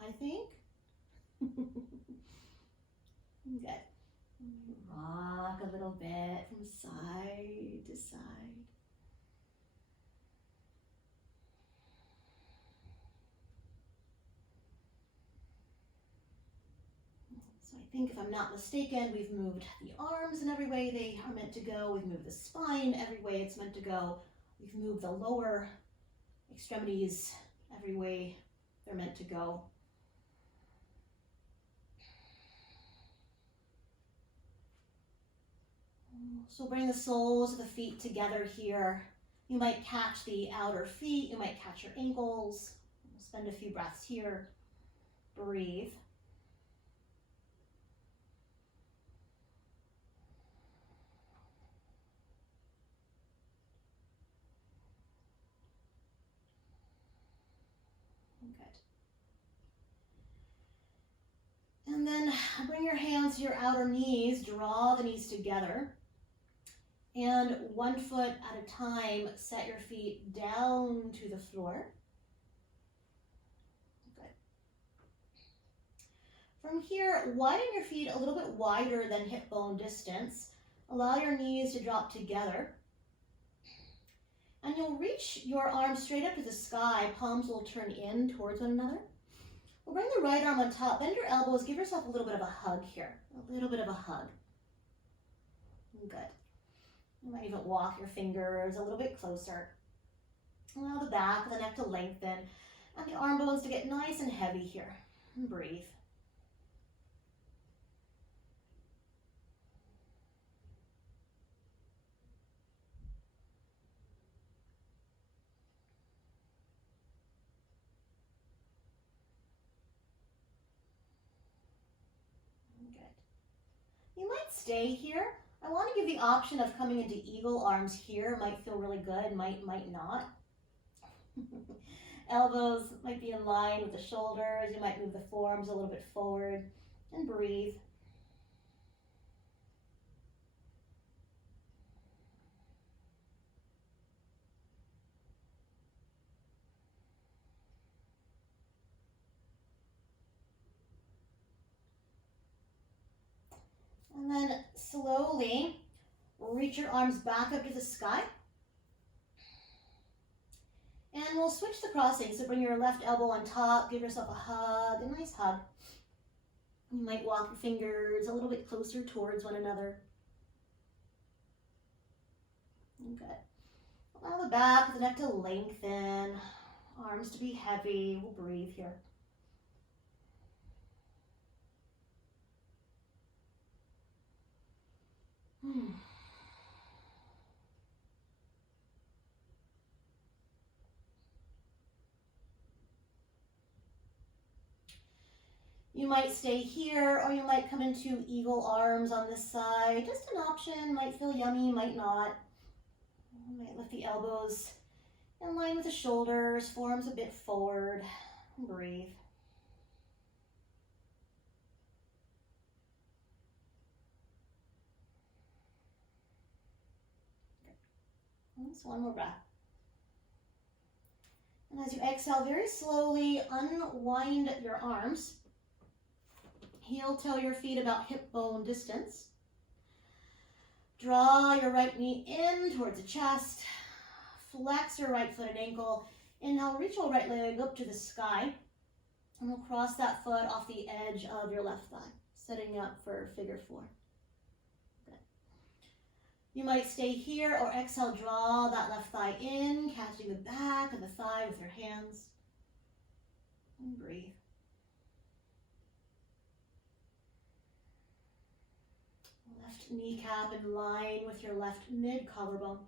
I think. Good. Rock a little bit from side to side. So I think, if I'm not mistaken, we've moved the arms in every way they are meant to go. We've moved the spine every way it's meant to go. We've moved the lower extremities every way they're meant to go. So bring the soles of the feet together here. You might catch the outer feet, you might catch your ankles. Spend a few breaths here. Breathe. And then bring your hands to your outer knees, draw the knees together. And 1 foot at a time, set your feet down to the floor. Good. From here, widen your feet a little bit wider than hip bone distance. Allow your knees to drop together. And you'll reach your arms straight up to the sky. Palms will turn in towards one another. We'll bring the right arm on top, bend your elbows, give yourself a little bit of a hug here. A little bit of a hug. Good. You might even walk your fingers a little bit closer. Allow the back of the neck to lengthen and the arm bones to get nice and heavy here. And breathe. stay here. I want to give the option of coming into eagle arms here. Might feel really good, might not. Elbows might be in line with the shoulders. You might move the forearms a little bit forward and breathe. And then slowly reach your arms back up to the sky. And we'll switch the crossing. So bring your left elbow on top, give yourself a hug, a nice hug. You might walk your fingers a little bit closer towards one another. Good. Allow the back of the neck to lengthen, arms to be heavy. We'll breathe here. You might stay here, or you might come into eagle arms on this side. Just an option, might feel yummy, might not. You might lift the elbows in line with the shoulders, forearms a bit forward. Breathe. Just one more breath. And as you exhale, very slowly unwind your arms. Heel toe your feet about hip bone distance. Draw your right knee in towards the chest. Flex your right foot and ankle. Inhale, reach your right leg up to the sky. And we'll cross that foot off the edge of your left thigh, setting up for figure four. Good. You might stay here or exhale, draw that left thigh in, catching the back of the thigh with your hands. And breathe. Left kneecap in line with your left mid collarbone.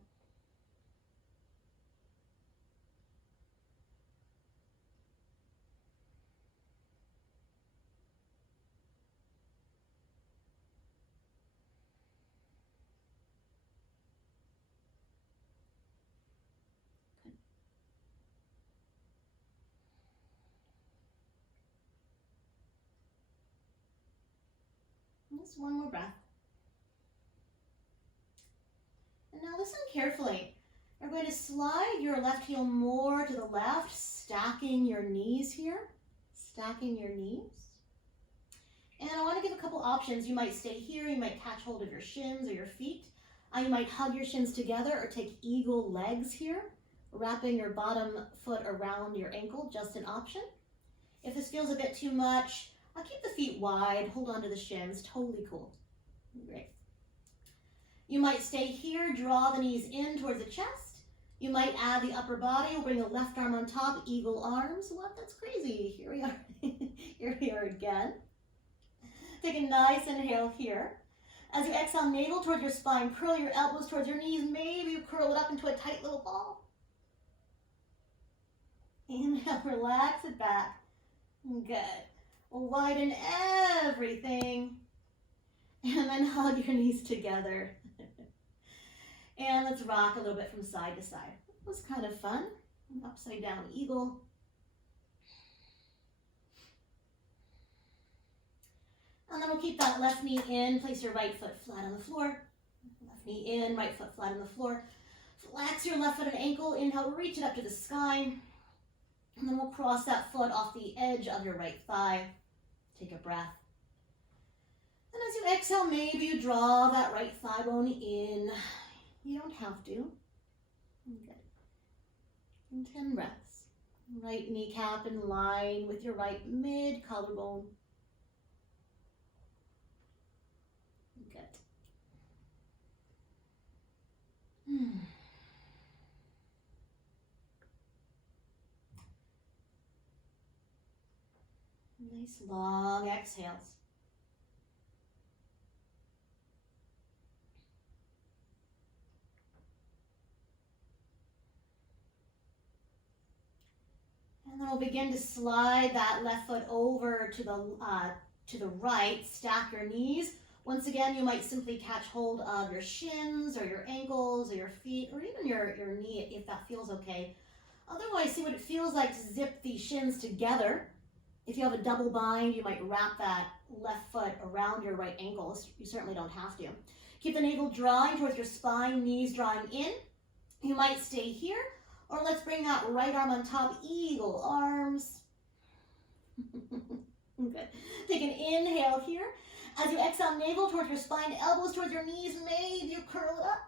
Just one more breath. And now listen carefully. We're going to slide your left heel more to the left, stacking your knees here. Stacking your knees. And I want to give a couple options. You might stay here. You might catch hold of your shins or your feet. You might hug your shins together or take eagle legs here, wrapping your bottom foot around your ankle, just an option. If this feels a bit too much, I'll keep the feet wide, hold on to the shins, totally cool. Great. You might stay here, draw the knees in towards the chest. You might add the upper body, we'll bring the left arm on top, eagle arms. What? That's crazy. Here we are. Here we are again. Take a nice inhale here. As you exhale, navel towards your spine, curl your elbows towards your knees. Maybe you curl it up into a tight little ball. Inhale, relax it back. Good. Widen everything. And then hug your knees together. And let's rock a little bit from side to side. It was kind of fun. Upside down eagle. And then we'll keep that left knee in. Place your right foot flat on the floor. Left knee in, right foot flat on the floor. Flex your left foot and ankle. Inhale, reach it up to the sky. And then we'll cross that foot off the edge of your right thigh. Take a breath. And as you exhale, maybe you draw that right thigh bone in. You don't have to. Good. And 10 breaths. Right kneecap in line with your right mid collarbone. Good. Nice long exhales. And then we'll begin to slide that left foot over to the right. Stack your knees. Once again, you might simply catch hold of your shins or your ankles or your feet or even your knee if that feels okay. Otherwise, see what it feels like to zip the shins together. If you have a double bind, you might wrap that left foot around your right ankle. You certainly don't have to. Keep the navel drawing towards your spine, knees drawing in. You might stay here, or let's bring that right arm on top, eagle arms. Good. Take an inhale here. As you exhale, navel towards your spine, elbows towards your knees, maybe you curl it up.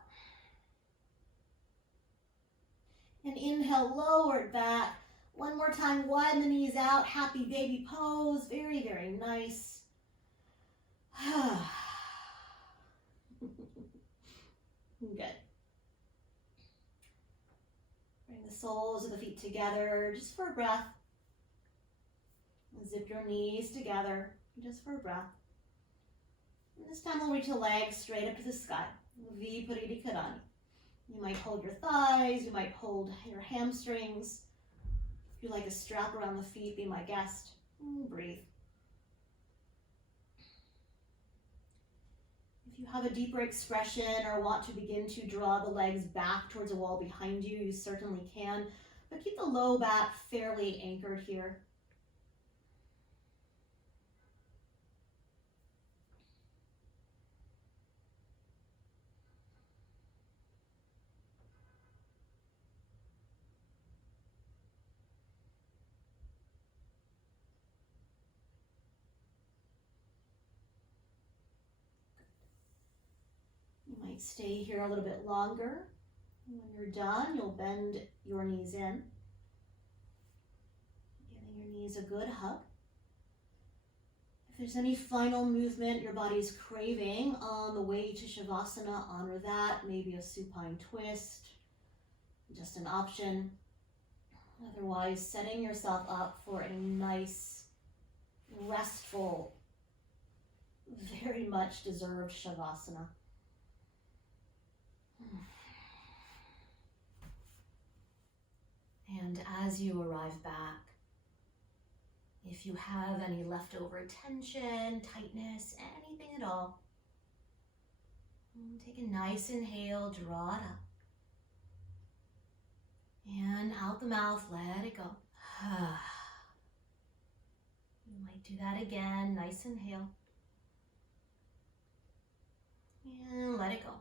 And inhale, lower it back. One more time, widen the knees out, happy baby pose. Very, very nice. Good. Bring the soles of the feet together just for a breath. Zip your knees together just for a breath. And this time we'll reach the legs straight up to the sky. Viparita Karani. You might hold your thighs, you might hold your hamstrings. If you like a strap around the feet, be my guest. Breathe. If you have a deeper expression or want to begin to draw the legs back towards a wall behind you, you certainly can. But keep the low back fairly anchored here. Stay here a little bit longer. When you're done, you'll bend your knees in, giving your knees a good hug. If there's any final movement your body's craving on the way to Shavasana, honor that. Maybe a supine twist, just an option. Otherwise, setting yourself up for a nice, restful, very much deserved Shavasana. And as you arrive back, if you have any leftover tension, tightness, anything at all, take a nice inhale, draw it up. And out the mouth, let it go. You might do that again, nice inhale. And let it go.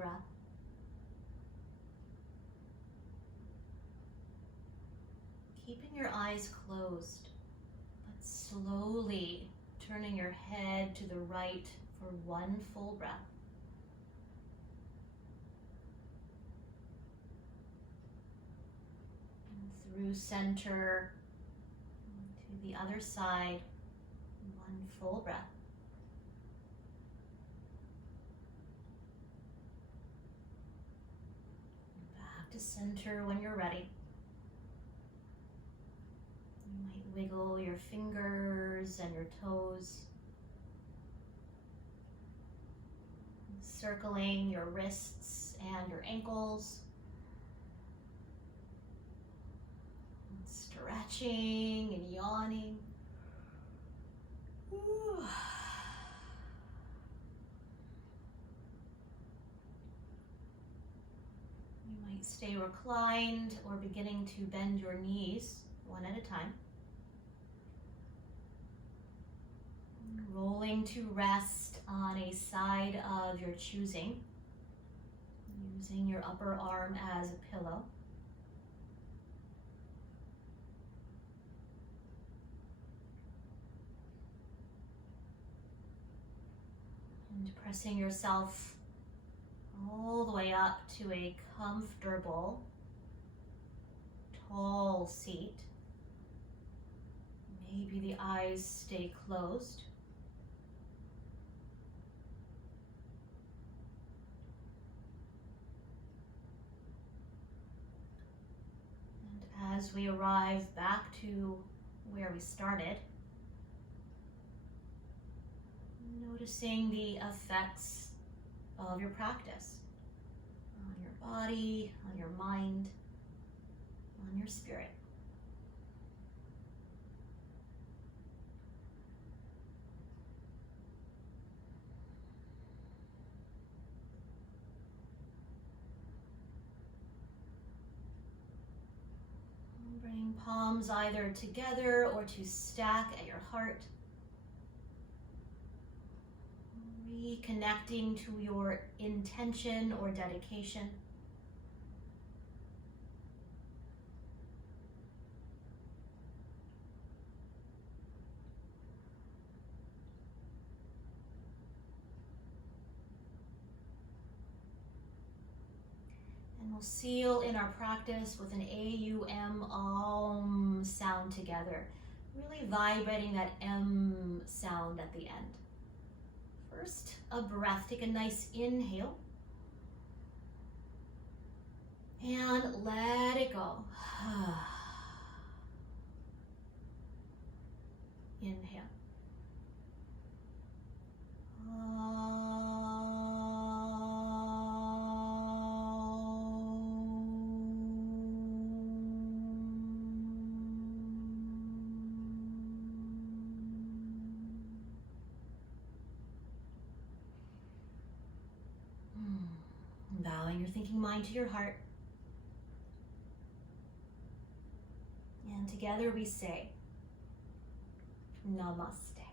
breath. Keeping your eyes closed, but slowly turning your head to the right for one full breath. And through center to the other side, one full breath. Back to center when you're ready. You might wiggle your fingers and your toes, circling your wrists and your ankles, stretching and yawning. Ooh. You might stay reclined or beginning to bend your knees one at a time. Rolling to rest on a side of your choosing, using your upper arm as a pillow. And pressing yourself all the way up to a comfortable, tall seat. Maybe the eyes stay closed. And as we arrive back to where we started, noticing the effects of your practice on your body, on your mind, on your spirit. Bring palms either together or to stack at your heart. Reconnecting to your intention or dedication. And we'll seal in our practice with an AUM, Om sound together. Really vibrating that M sound at the end. First, a breath. Take a nice inhale. And let it go. Inhale. Bowing your thinking mind to your heart. And together we say, Namaste.